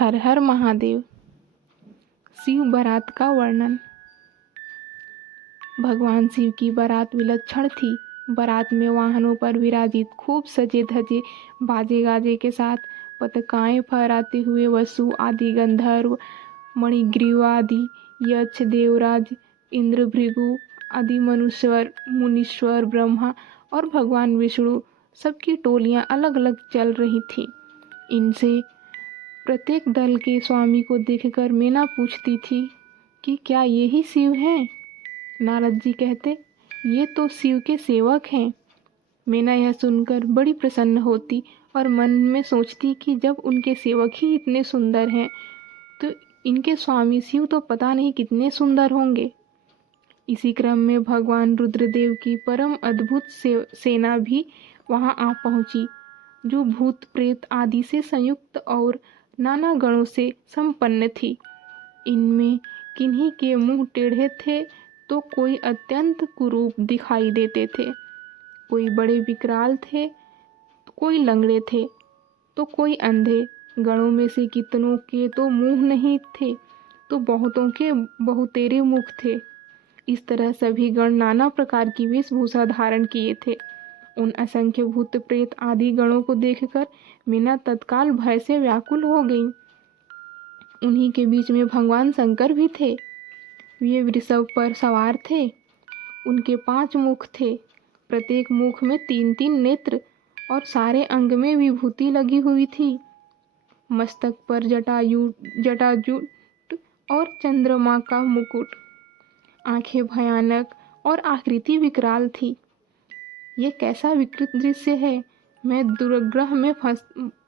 हर हर महादेव। शिव बारात का वर्णन। भगवान शिव की बारात विलक्षण थी। बारात में वाहनों पर विराजित खूब सजे धजे बाजे गाजे के साथ पताकाएं फहराते हुए वसु आदि गंधर्व, मणिग्रीव आदि यक्ष, देवराज, इंद्र, भृगु आदि मनुष्वर, मुनीश्वर, ब्रह्मा और भगवान विष्णु सबकी टोलियां अलग अलग चल रही थीं। इनसे प्रत्येक दल के स्वामी को देखकर मीना पूछती थी कि क्या यही शिव हैं? नारद जी कहते, ये तो शिव के सेवक हैं। मीना यह सुनकर बड़ी प्रसन्न होती और मन में सोचती कि जब उनके सेवक ही इतने सुंदर हैं तो इनके स्वामी शिव तो पता नहीं कितने सुंदर होंगे। इसी क्रम में भगवान रुद्रदेव की परम अद्भुत सेना भी वहां आ पहुंची, जो भूत प्रेत आदि से संयुक्त और नाना गणों से संपन्न थी। इनमें किन्हीं के मुंह टेढ़े थे तो कोई अत्यंत कुरूप दिखाई देते थे, कोई बड़े विकराल थे, कोई लंगड़े थे तो कोई अंधे। गणों में से कितनों के तो मुंह नहीं थे तो बहुतों के बहुतेरे मुख थे। इस तरह सभी गण नाना प्रकार की वेशभूषा धारण किए थे। उन असंख्य भूत प्रेत आदि गणों को देखकर मीना तत्काल भय से व्याकुल हो गई। उन्हीं के बीच में भगवान शंकर भी थे। वे वृषभ पर सवार थे। उनके 5 मुख थे, प्रत्येक मुख में 3-3 नेत्र और सारे अंग में विभूति लगी हुई थी। मस्तक पर जटाजूट और चंद्रमा का मुकुट। आंखें भयानक और आकृति विकराल थी। ये कैसा विकृत दृश्य है, मैं दुर्ग्रह में फंस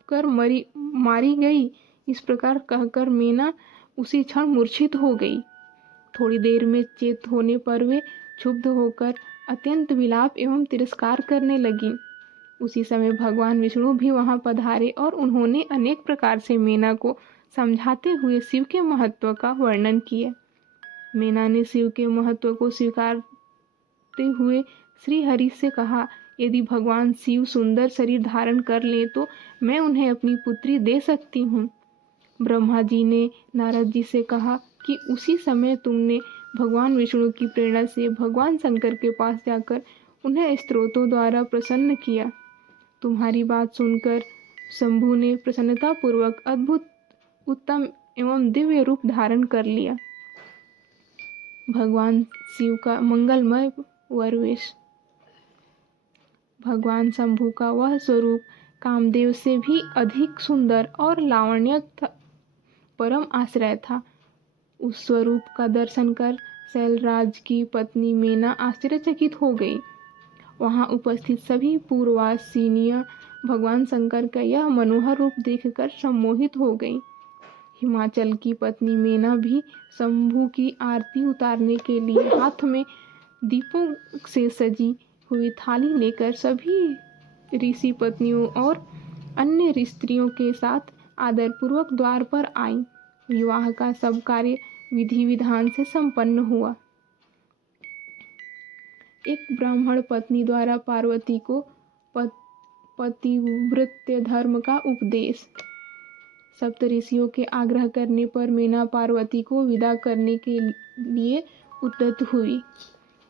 कर मारी गई। इस प्रकार कहकर मीना उसी क्षण मूर्छित हो गई। थोड़ी देर में चेत होने पर वे क्षुब्ध होकर अत्यंत विलाप एवं तिरस्कार करने लगी। उसी समय भगवान विष्णु भी वहां पधारे और उन्होंने अनेक प्रकार से मीना को समझाते हुए शिव के महत्व का वर्णन किया। मीना ने शिव के महत्व को स्वीकारते हुए श्री हरि से कहा, यदि भगवान शिव सुंदर शरीर धारण कर ले तो मैं उन्हें अपनी पुत्री दे सकती हूँ। ब्रह्मा जी ने नारद जी से कहा कि उसी समय तुमने भगवान विष्णु की प्रेरणा से भगवान शंकर के पास जाकर उन्हें स्तोत्रों द्वारा प्रसन्न किया। तुम्हारी बात सुनकर शंभु ने प्रसन्नतापूर्वक अद्भुत, उत्तम एवं दिव्य रूप धारण कर लिया। भगवान शिव का मंगलमय वरवेश। भगवान शंभु का वह स्वरूप कामदेव से भी अधिक सुंदर और लावण्य परम आश्रय था। उस स्वरूप का दर्शन कर शैलराज की पत्नी मीना आश्चर्यचकित हो गई। वहां उपस्थित सभी पूर्ववासिनियां भगवान शंकर का यह मनोहर रूप देखकर सम्मोहित हो गईं। हिमाचल की पत्नी मीना भी शंभु की आरती उतारने के लिए हाथ में दीपों से सजी हुई थाली लेकर सभी ऋषि पत्नियों और अन्य स्त्रियों के साथ आदरपूर्वक द्वार पर आईं। विवाह का सब कार्य विधि विधान से संपन्न हुआ। एक ब्राह्मण पत्नी द्वारा पार्वती को पतिव्रत्य धर्म का उपदेश। सप्त ऋषियों के आग्रह करने पर मीना पार्वती को विदा करने के लिए उद्यत हुई।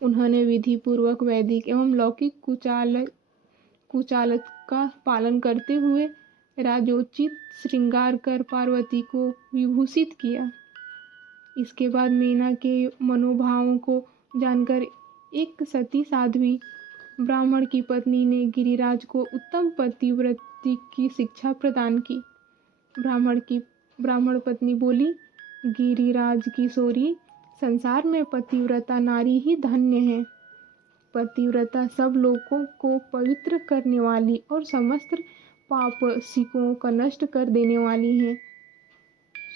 उन्होंने विधि पूर्वक वैदिक एवं लौकिक कुचालत का पालन करते हुए राजोचित श्रृंगार कर पार्वती को विभूषित किया। इसके बाद मीना के मनोभावों को जानकर एक सती साध्वी ब्राह्मण की पत्नी ने गिरिराज को उत्तम पतिव्रति की शिक्षा प्रदान की। ब्राह्मण पत्नी बोली, गिरिराज किशोरी, संसार में पतिव्रता नारी ही धन्य है। पतिव्रता सब लोगों को पवित्र करने वाली और समस्त पापसिकों का नष्ट कर देने वाली है।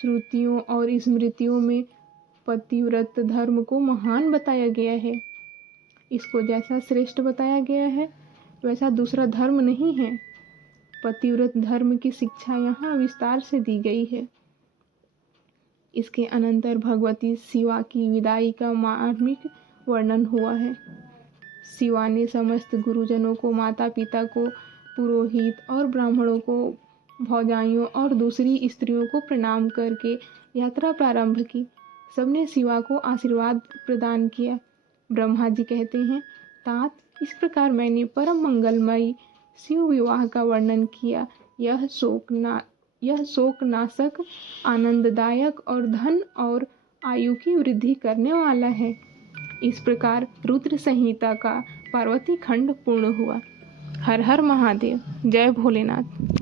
श्रुतियों और स्मृतियों में पतिव्रत धर्म को महान बताया गया है। इसको जैसा श्रेष्ठ बताया गया है वैसा दूसरा धर्म नहीं है। पतिव्रत धर्म की शिक्षा यहाँ विस्तार से दी गई है। इसके अनंतर भगवती शिवा की विदाई का मार्मिक वर्णन हुआ है। शिवा ने समस्त गुरुजनों को, माता पिता को, पुरोहित और ब्राह्मणों को भौजाइयों और दूसरी स्त्रियों को प्रणाम करके यात्रा प्रारंभ की। सबने शिवा को आशीर्वाद प्रदान किया। ब्रह्मा जी कहते हैं, तात, इस प्रकार मैंने परम मंगलमयी शिव विवाह का वर्णन किया। यह शोकनाशक, आनंददायक और धन और आयु की वृद्धि करने वाला है। इस प्रकार रुद्र संहिता का पार्वती खंड पूर्ण हुआ। हर हर महादेव। जय भोलेनाथ।